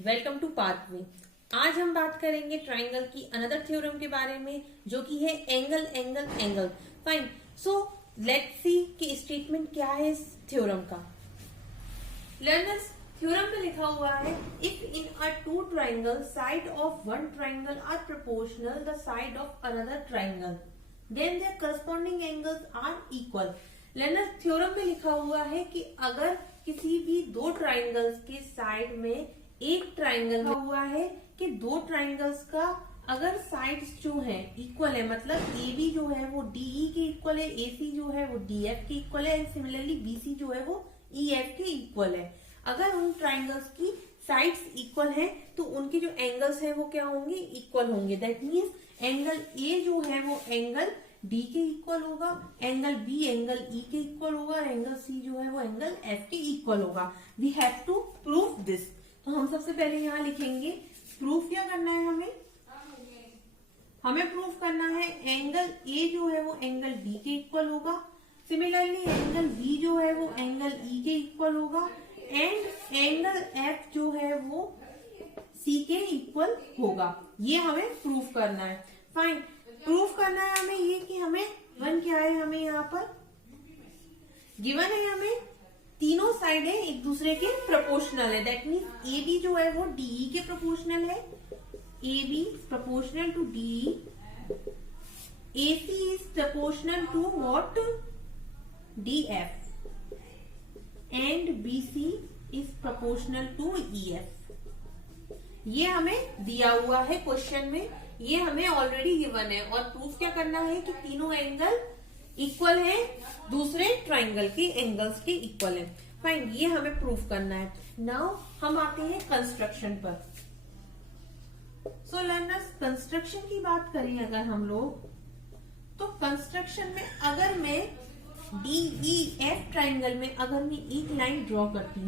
Welcome two pathway. आज हम बात करेंगे ट्राइंगल की अनदर थ्योरम के बारे में, जो कि है angle angle angle. Fine, so let's see कि स्टेटमेंट क्या है इस थ्योरम का। लर्नर्स, थ्योरम में लिखा हुआ है if in a two triangle side of one triangle are proportional the side of another triangle then their corresponding angles are equal. Learner, theorem में लिखा हुआ है कि अगर किसी भी दो ट्राइंगल्स के साइड में एक ट्राइंगल हुआ है कि दो ट्राइंगल्स का अगर साइड्स जो है इक्वल है, मतलब ए बी जो है वो डीई के इक्वल है, ए सी जो है वो डी एफ के इक्वल है, एंड सिमिलरली बी सी जो है वो ई एफ के इक्वल है। अगर उन ट्राइंगल्स की साइड्स इक्वल है तो उनके जो एंगल्स है वो क्या होंगे, इक्वल होंगे। दैट मीन्स एंगल ए जो है वो एंगल डी के इक्वल होगा, एंगल बी एंगल ई के इक्वल होगा, एंगल सी जो है वो एंगल एफ के इक्वल होगा। We have to prove this. तो हम सबसे पहले यहाँ लिखेंगे प्रूफ क्या करना है हमें प्रूफ करना है एंगल ए जो है वो एंगल डी के इक्वल होगा, सिमिलरली एंगल बी जो है वो एंगल ई के इक्वल होगा, एंड एंगल एफ जो है वो सी के इक्वल होगा। ये हमें प्रूफ करना है। फाइन, प्रूफ करना है हमें ये कि हमें वन क्या है, हमें यहाँ पर गिवन है हमें तीनों साइड है एक दूसरे के प्रोपोर्शनल है। दैट मीन्स ए बी जो है वो डीई के प्रोपोर्शनल है, A B proportional to DE, A C is proportional to what, D F, and B C is proportional to E F. ये हमें दिया हुआ है क्वेश्चन में, ये हमें ऑलरेडी गिवन है, और प्रूफ क्या करना है कि तीनों एंगल इक्वल है, दूसरे ट्राइंगल के एंगल्स के इक्वल है। फाइन, ये हमें प्रूफ करना है। नाउ हम आते हैं कंस्ट्रक्शन पर। सो लर्नर्स, कंस्ट्रक्शन की बात करें अगर हम लोग, तो कंस्ट्रक्शन में अगर मैं डी ई एफ ट्राइंगल में अगर मैं एक लाइन ड्रॉ करती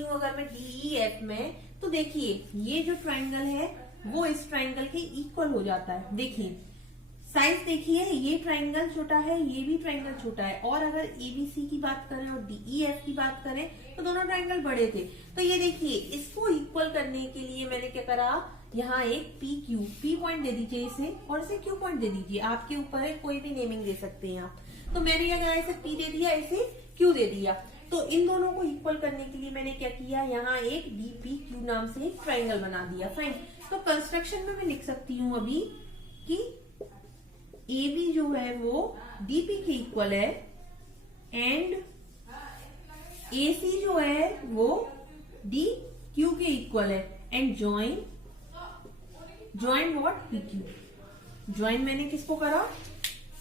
हूँ अगर मैं डी ई एफ में, तो देखिए ये जो ट्राइंगल है वो इस ट्राइंगल के इक्वल हो जाता है। देखिए साइज देखिए, ये ट्राइंगल छोटा है, ये भी ट्राइंगल छोटा है, और अगर एबीसी की बात करें और डीईएफ की बात करें तो दोनों ट्राइंगल बड़े थे। तो ये देखिए इसको इक्वल करने के लिए मैंने क्या करा, यहाँ एक पी पॉइंट दे दीजिए इसे, और इसे क्यू पॉइंट दे दीजिए, आपके ऊपर है, कोई भी नेमिंग दे सकते हैं आप। तो मैंने क्या करा, इसे पी दे दिया, इसे क्यू दे दिया। तो इन दोनों को इक्वल करने के लिए मैंने क्या किया, यहाँ एक डीपी क्यू नाम से एक ट्राइंगल बना दिया। फाइन, तो कंस्ट्रक्शन में मैं लिख सकती हूँ अभी कि ए बी जो है वो डीपी के इक्वल है, एंड ए सी जो है वो डी क्यू के इक्वल है, and join what, P Q. Join मैंने किसको करा,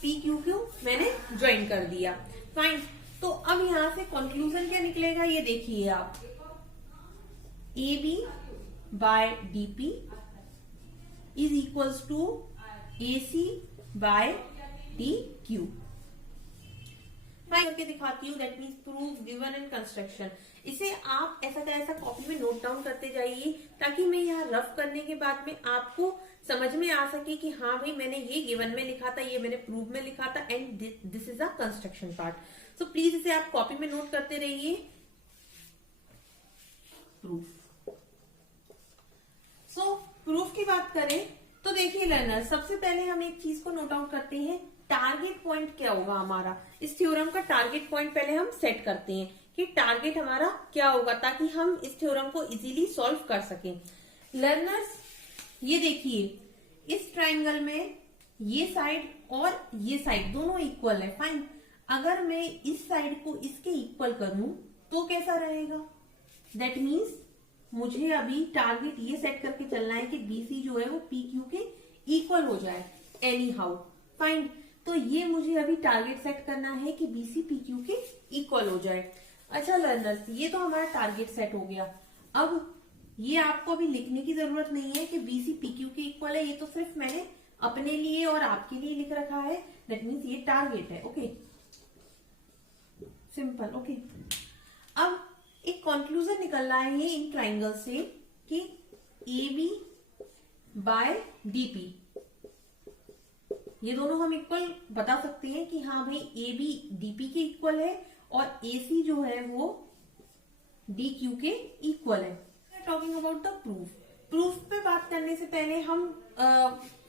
पी क्यू क्यू मैंने ज्वाइन कर दिया। फाइन, तो अब यहां से कंक्लूजन क्या निकलेगा, ये देखिए आप, A B by D P is equals to A C by D Q. Fine करके दिखाती हूँ, that means proof given in construction. इसे आप ऐसा का ऐसा कॉपी में नोट डाउन करते जाइए, ताकि मैं यहाँ रफ करने के बाद में आपको समझ में आ सके कि हाँ भाई मैंने ये गिवन में लिखा था, ये मैंने प्रूफ में लिखा था, and this is a construction part. So please इसे आप कॉपी में नोट करते रहिए। प्रूफ, सो प्रूफ की बात करें तो देखिए लर्नर, सबसे पहले हम एक चीज को नोट आउट करते हैं, टारगेट पॉइंट क्या होगा हमारा। इस थ्योरम का टारगेट पॉइंट पहले हम सेट करते हैं कि टारगेट हमारा क्या होगा, ताकि हम इस थ्योरम को इजीली सॉल्व कर सकें। लर्नर्स, ये देखिए इस ट्राइंगल में ये साइड और ये साइड दोनों इक्वल है। फाइन, अगर मैं इस साइड को इसके इक्वल करूं तो कैसा रहेगा, दैट मीन्स मुझे अभी टारगेट ये सेट करके चलना है कि बीसी जो है वो पी क्यू के इक्वल हो जाए एनी हाउ। फाइन, तो ये मुझे अभी टारगेट सेट करना है कि बीसी पी क्यू के इक्वल हो जाए। अच्छा लर्नर्स, ये तो हमारा टारगेट सेट हो गया। अब ये आपको अभी लिखने की जरूरत नहीं है कि बीसी पी क्यू के इक्वल है, ये तो सिर्फ मैंने अपने लिए और आपके लिए लिख रखा है। दैट मीन्स ये टारगेट है। Okay, simple. ओके, अब एक कंक्लूजन निकल रहा है ये इन ट्राइंगल से कि ए बी बाय डीपी, ये दोनों हम इक्वल बता सकते हैं कि हाँ भाई ए बी डीपी के इक्वल है, और ए सी जो है वो डी क्यू के इक्वल है। Talking about the proof. Proof पे बात करने से पहले हम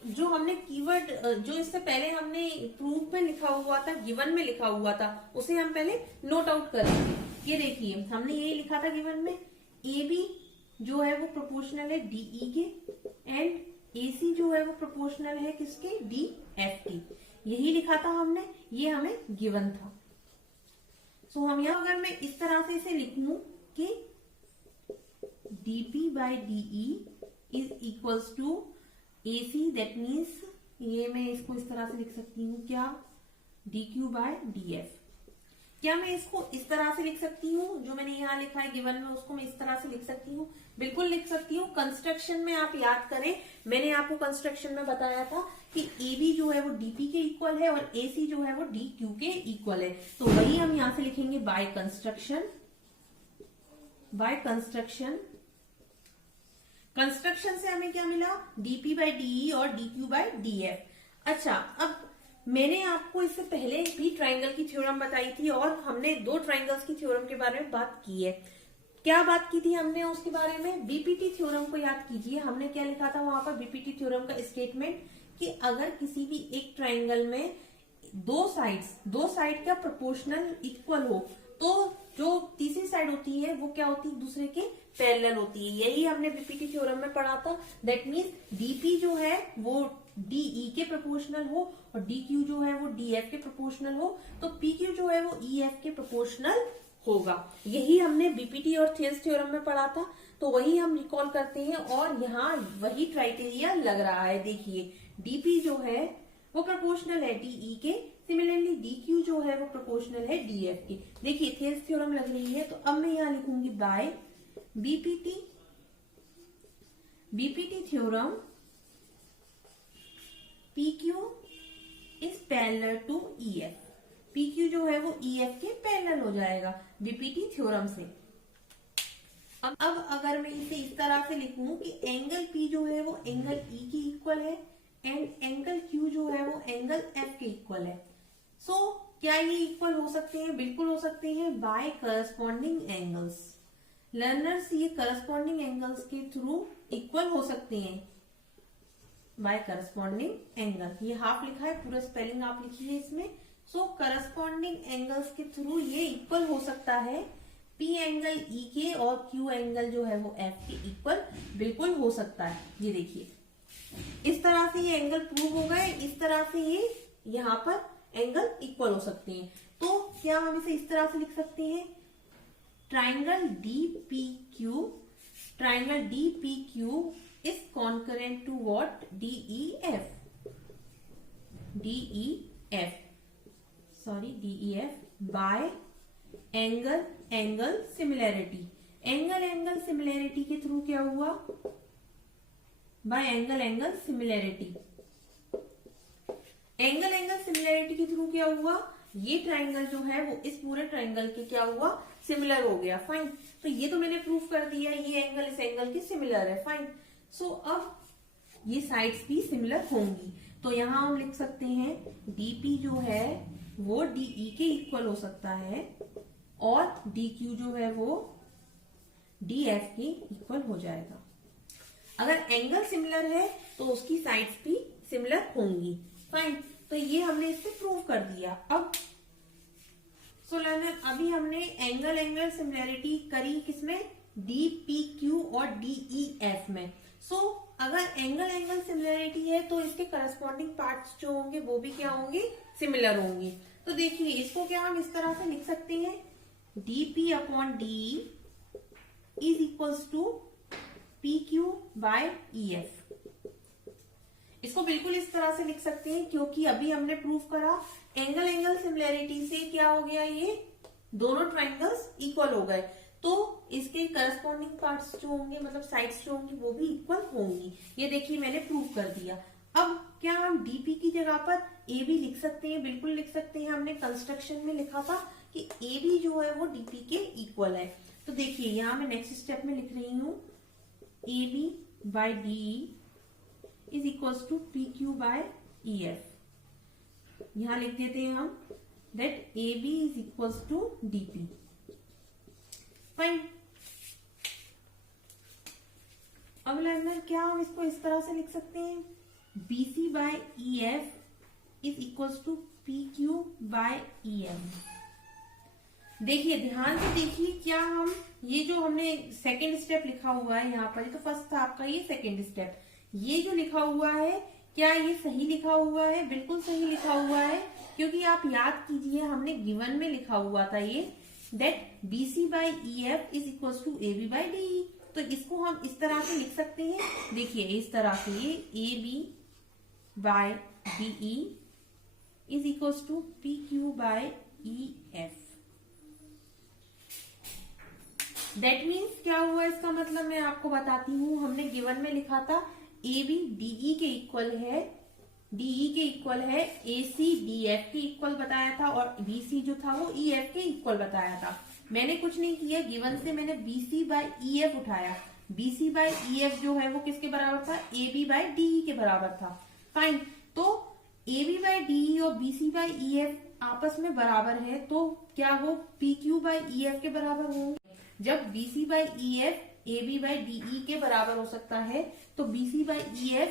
जो हमने कीवर्ड जो इससे पहले हमने प्रूफ में लिखा हुआ था, गिवन में लिखा हुआ था, उसे हम पहले नोट आउट करेंगे। ये देखिए हमने ये लिखा था गिवन में, ए बी जो है वो प्रोपोर्शनल है डीई के, एंड ए सी जो है वो प्रोपोर्शनल है किसके, डी एफ के। यही लिखा था हमने, ये हमें गिवन था। सो हम यहाँ अगर मैं इस तरह से इसे लिखूं कि dp by de is equals to ac, that means ये मैं इसको इस तरह से लिख सकती हूँ क्या, dq by df। क्या मैं इसको इस तरह से लिख सकती हूँ, जो मैंने यहाँ लिखा है गिवन में उसको मैं इस तरह से लिख सकती हूँ? बिल्कुल लिख सकती हूँ। कंस्ट्रक्शन में आप याद करें, मैंने आपको कंस्ट्रक्शन में बताया था कि AB जो है वो DP के इक्वल है और AC जो है वो DQ के इक्वल है। तो वही हम यहाँ से लिखेंगे by construction. By construction, construction से हमें क्या मिला, dp by de और dq by df। अच्छा, अब मैंने आपको इससे पहले भी ट्राइंगल की थ्योरम बताई थी और हमने दो ट्राइंगल्स की थ्योरम के बारे में बात की है। क्या बात की थी हमने उसके बारे में, बीपीटी थ्योरम को याद कीजिए। हमने क्या लिखा था वहां पर बीपीटी थ्योरम का स्टेटमेंट कि अगर किसी भी एक ट्राइंगल में दो साइड का प्रोपोर्शनल इक्वल हो तो जो तीसरी साइड होती है वो क्या होती है, दूसरे के पैरेलल होती है। यही हमने बीपीटी थ्योरम में पढ़ा था। दैट मीन्स डीपी जो है वो डीई के प्रोपोर्शनल हो और डीक्यू जो है वो डीएफ के प्रोपोर्शनल हो, तो पीक्यू जो है वो ईएफ के प्रोपोर्शनल होगा। यही हमने बीपीटी और थियरम्स थ्योरम में पढ़ा था, तो वही हम रिकॉल करते हैं और यहाँ वही क्राइटेरिया लग रहा है। देखिए डीपी जो है वो प्रोपोर्शनल है डीई के, सिमिलरली डीक्यू जो है वो प्रोपोर्शनल है डीएफ के। देखिए थियरम्स थ्योरम लग रही है, तो अब मैं यहाँ लिखूंगी by BPT theorem PQ is parallel to EF। PQ जो है वो EF के पैरेलल हो जाएगा बीपीटी थ्योरम से। अब अगर मैं इसे इस तरह से लिखूं कि एंगल P जो है वो एंगल E के इक्वल है एंड एंगल Q जो है वो एंगल F के इक्वल है। सो क्या ये इक्वल हो सकते हैं? बिल्कुल हो सकते हैं बाय करस्पॉन्डिंग एंगल्स। लर्नर्स ये करस्पॉन्डिंग एंगल्स के थ्रू इक्वल हो सकते हैं बाय करस्पॉन्डिंग एंगल। ये हाफ लिखा है, पूरा स्पेलिंग आप लिखिए इसमें। सो करस्पॉन्डिंग एंगल्स के थ्रू ये इक्वल हो सकता है P एंगल E के और Q एंगल जो है वो F के इक्वल बिल्कुल हो सकता है। ये देखिए इस तरह से ये एंगल प्रूव हो गए, इस तरह से ये यहाँ पर एंगल इक्वल हो सकते हैं। तो क्या हम इसे इस तरह से लिख सकते हैं, triangle DPQ is concurrent to what, DEF by angle similarity। Angle similarity के थ्रू क्या हुआ, bye angle similarity. Angle similarity के थ्रू क्या हुआ, ये ट्राइंगल जो है वो इस पूरे ट्राइंगल के क्या हुआ, सिमिलर हो गया। फाइन, तो ये तो मैंने प्रूफ कर दिया, ये एंगल इस एंगल के सिमिलर है। फाइन, सो अब ये साइड्स भी सिमिलर होंगी, तो यहां हम लिख सकते हैं डीपी जो है वो डीई के इक्वल हो सकता है और डीक्यू जो है वो डीएफ के इक्वल हो जाएगा। अगर एंगल सिमिलर है तो उसकी साइड्स भी सिमिलर होंगी। फाइन, तो ये हमने इससे प्रूव कर दिया। अब सो लर्नर अभी हमने एंगल सिमिलैरिटी करी किसमें, डीपीक्यू और डीईएफ में। सो अगर एंगल सिमिलैरिटी है तो इसके करस्पॉन्डिंग पार्ट्स जो होंगे वो भी क्या होंगे, सिमिलर होंगे। तो देखिए इसको क्या हम इस तरह से लिख सकते हैं, DP upon DE is equals to PQ by EF। इसको बिल्कुल इस तरह से लिख सकते हैं क्योंकि अभी हमने प्रूव करा एंगल सिमिलैरिटी से क्या हो गया, ये दोनों ट्राइंगल्स इक्वल हो गए, तो इसके करस्पॉन्डिंग पार्ट्स जो होंगे मतलब साइड्स जो होंगी वो भी इक्वल होंगी। ये देखिए मैंने प्रूव कर दिया। अब क्या हम डीपी की जगह पर ए बी लिख सकते हैं, बिल्कुल लिख सकते हैं। हमने कंस्ट्रक्शन में लिखा था कि ए बी जो है वो डीपी के इक्वल है। तो देखिए यहाँ मैं नेक्स्ट स्टेप में लिख रही हूँ A B by D is equals to PQ by EF। यहां लिख देते हैं हम that AB is equals to DP। Fine, अब लर्नर क्या हम इसको इस तरह से लिख सकते हैं, BC by EF is equals to PQ by EF। देखिए ध्यान से देखिए, क्या हम ये जो हमने सेकेंड स्टेप लिखा हुआ है यहाँ पर, ये तो फर्स्ट था आपका, ये सेकेंड स्टेप, ये जो लिखा हुआ है क्या ये सही लिखा हुआ है? बिल्कुल सही लिखा हुआ है, क्योंकि आप याद कीजिए हमने गिवन में लिखा हुआ था ये that BC by EF is equal to AB by DE। तो इसको हम इस तरह से लिख सकते हैं, देखिए इस तरह से, ये AB by DE is equal to PQ by EF। That means क्या हुआ, इसका मतलब मैं आपको बताती हूँ, हमने गिवन में लिखा था AB DE के इक्वल है, DE के इक्वल है, AC DF के इक्वल बताया था, और BC जो था वो EF के इक्वल बताया था। मैंने कुछ नहीं किया, गिवन से मैंने BC बाय EF उठाया, BC बाय EF जो है वो किसके बराबर था? AB बाय DE के बराबर था। फाइन, तो AB बाय DE और BC बाय EF आपस में बराबर है, तो क्या वो PQ बाय EF के बराबर होंगे? जब BC by EF AB by DE के बराबर हो सकता है, तो BC by EF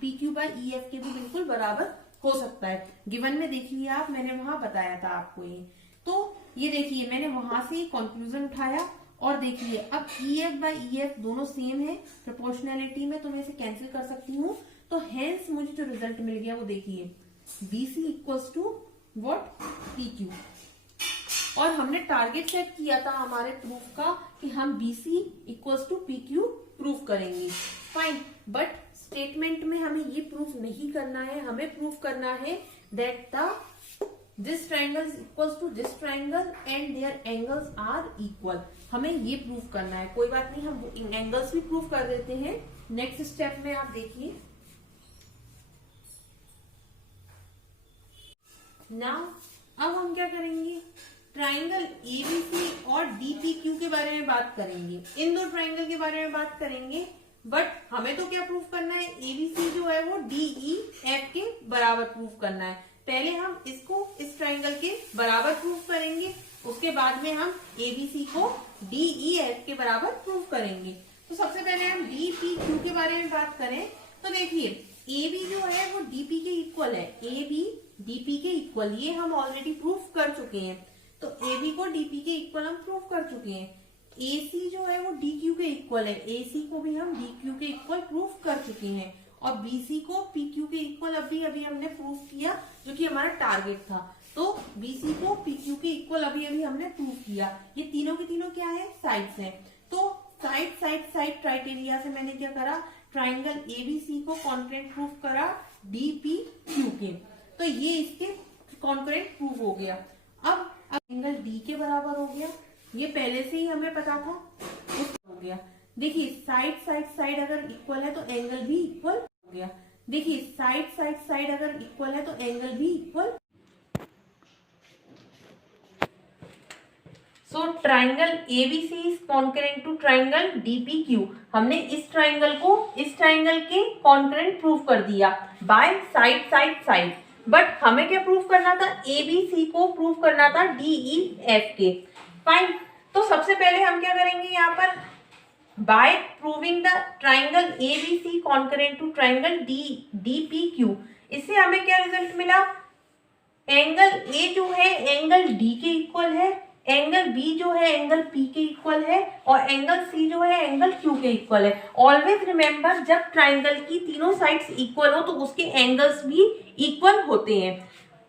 PQ by EF के भी बिल्कुल बराबर हो सकता है। गिवन में देखिए आप, मैंने वहां बताया था आपको ये, तो ये देखिए मैंने वहां से कंक्लूजन उठाया, और देखिए अब EF बाई EF दोनों सेम है प्रोपोर्शनैलिटी में, तो मैं इसे कैंसिल कर सकती हूँ। तो हेंस मुझे जो रिजल्ट मिल गया वो देखिए, BC equals to what? PQ। और हमने टारगेट सेट किया था हमारे प्रूफ का कि हम BC equals to PQ proof करेंगे। फाइन, बट स्टेटमेंट में हमें ये प्रूफ नहीं करना है, हमें प्रूफ करना है that this triangle equals to this triangle and their angles are equal. हमें ये प्रूफ करना है। कोई बात नहीं, हम एंगल्स भी प्रूफ कर देते हैं नेक्स्ट स्टेप में। आप देखिए नाउ, अब हम क्या करेंगे, ट्राइंगल ABC और DPQ के बारे में बात करेंगे, इन दो ट्राइंगल के बारे में बात करेंगे। बट हमें तो क्या प्रूफ करना है, ABC जो है वो DEF के बराबर प्रूफ करना है। पहले हम इसको इस ट्राइंगल के बराबर प्रूफ करेंगे, उसके बाद में हम ABC को DEF के बराबर प्रूफ करेंगे। तो सबसे पहले हम DPQ के बारे में बात करें, तो देखिए AB जो है वो DP के इक्वल है, AB DP के इक्वल, ये हम ऑलरेडी प्रूफ कर चुके हैं। तो AB को DP के इक्वल हम प्रूफ कर चुके हैं। AC जो है वो DQ के इक्वल है, AC को भी हम DQ के इक्वल प्रूफ कर चुके हैं, और BC को PQ के इक्वल अभी हमने प्रूफ किया, जो कि हमारा टारगेट था। तो BC को PQ के इक्वल अभी हमने प्रूफ किया। ये तीनों के तीनों क्या है, साइड्स हैं। तो साइड क्राइटेरिया से मैंने क्या करा, ट्राइंगल ABC को कॉन्करेंट प्रूफ करा DPQ के, तो ये इसके कॉन्करेंट प्रूफ हो गया। अब एंगल D के बराबर हो गया, ये पहले से ही हमें पता था, हो गया। देखिए साइड अगर इक्वल है तो एंगल भी इक्वल हो गया। देखिए साइड अगर इक्वल है तो एंगल भी equal. So triangle ABC is concurrent to triangle DPQ। हमने इस ट्राइंगल को इस ट्राइंगल के कॉन्करेंट प्रूफ कर दिया बाय साइड। बट हमें क्या प्रूफ करना था, ABC को प्रूफ करना था DEF के। फाइन, तो सबसे पहले हम क्या करेंगे यहाँ पर, by proving the triangle ABC concurrent to triangle DPQ, इससे हमें क्या रिजल्ट मिला, एंगल A जो है एंगल D के इक्वल है, एंगल B जो है एंगल P के इक्वल है, और एंगल C जो है एंगल Q के इक्वल है। ऑलवेज रिमेंबर, जब ट्राइंगल की तीनों साइड्स इक्वल हो तो उसके एंगल्स भी इक्वल होते हैं।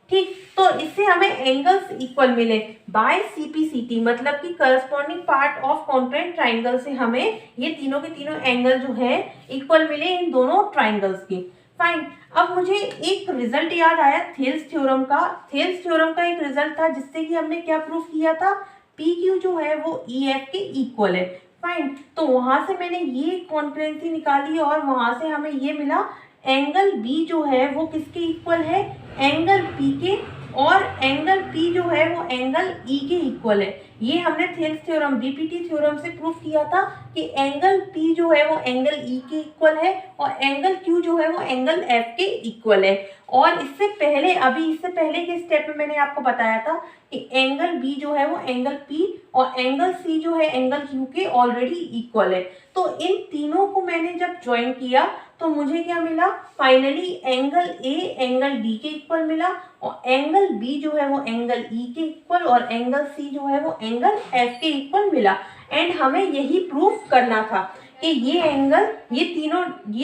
ठीक, तो इससे हमें एंगल्स इक्वल मिले बाय CPCT, मतलब कि corresponding part of concurrent triangle से हमें ये तीनों के तीनों एंगल जो है इक्वल मिले इन दोनों ट्राइंगल्स के। फाइन, अब मुझे एक रिजल्ट याद आया थेल्स थ्योरम का। थेल्स थ्योरम का एक रिजल्ट था जिससे कि हमने क्या प्रूफ किया था, PQ जो है वो EF के इक्वल है। फाइन, तो वहां से मैंने ये कॉन्करेंसी निकाली और वहां से हमें ये मिला, एंगल B जो है वो किसके इक्वल है, एंगल P के, और एंगल P जो है वो एंगल E के इक्वल है। ये हमने थियल्स थ्योरम डीपीटी थ्योरम से प्रूफ किया था कि एंगल P जो है वो एंगल E के इक्वल है और एंगल Q जो है वो एंगल F के इक्वल है। और इससे पहले के स्टेप में मैंने आपको बताया था कि एंगल B जो है वो एंगल P और एंगल C जो है एंगल Q के ऑलरेडी इक्वल है। तो इन तीनों को मैंने जब ज्वाइन किया तो मुझे क्या मिला, finally angle A angle D के इक्वल मिला और एंगल B जो है वो एंगल E के इक्वल और एंगल C जो है वो एंगल F के इक्वल मिला। एंड हमें यही प्रूफ करना था कि ये एंगल, ये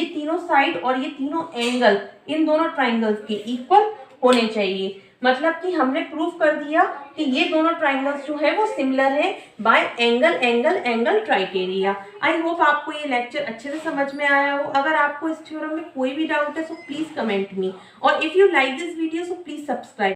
तीनों साइड और ये तीनों एंगल इन दोनों ट्राइंगल्स के इक्वल होने चाहिए। मतलब कि हमने प्रूफ कर दिया कि ये दोनों ट्राइंगल्स जो है वो सिमिलर है bye angle angle angle criteria. I hope आपको ये लेक्चर अच्छे से समझ में आया हो। अगर आपको इस थ्योरम में कोई भी डाउट है सो प्लीज कमेंट मी, और if you like this video so please subscribe.